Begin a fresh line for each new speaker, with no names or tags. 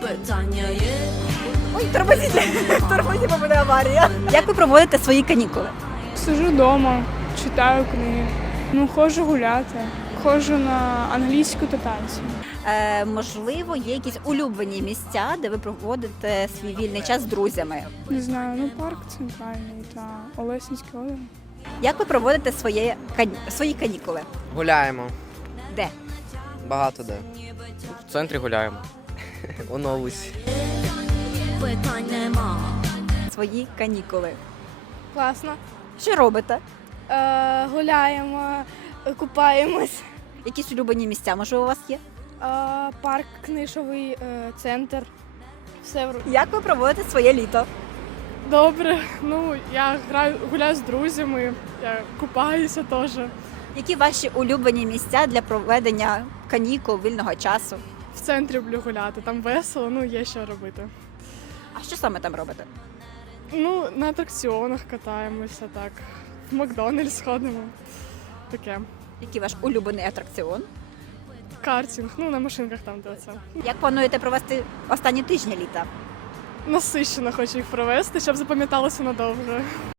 питання є.
Ой, тормозіть, бо буде аварія. Як ви проводите свої канікули?
Сижу вдома, читаю книги. Ходжу гуляти, ходжу на англійську та танці.
Можливо, є якісь улюблені місця, де ви проводите свій вільний час з друзями.
Не знаю, парк центральний та Олесінське озеро.
Як ви проводите свої канікули?
Гуляємо.
Де?
Багато де.
В центрі гуляємо.
У Новусі.
Питань нема.
Свої канікули.
Класно.
Що робите?
Гуляємо, купаємось.
Якісь улюблені місця, може, у вас є?
Парк, книжовий центр. Все
Як ви проводите своє літо?
Добре, я гуляю з друзями, я купаюся теж.
Які ваші улюблені місця для проведення канікул, вільного часу?
В центрі люблю гуляти, там весело, є що робити.
А що саме там робите?
На атракціонах катаємося, так. В Макдональдс ходимо. Таке.
Який ваш улюблений атракціон?
Картинг, на машинках там де це.
Як плануєте провести останні тижні літа?
Насищено хочу їх провести, щоб запам'яталося надовго.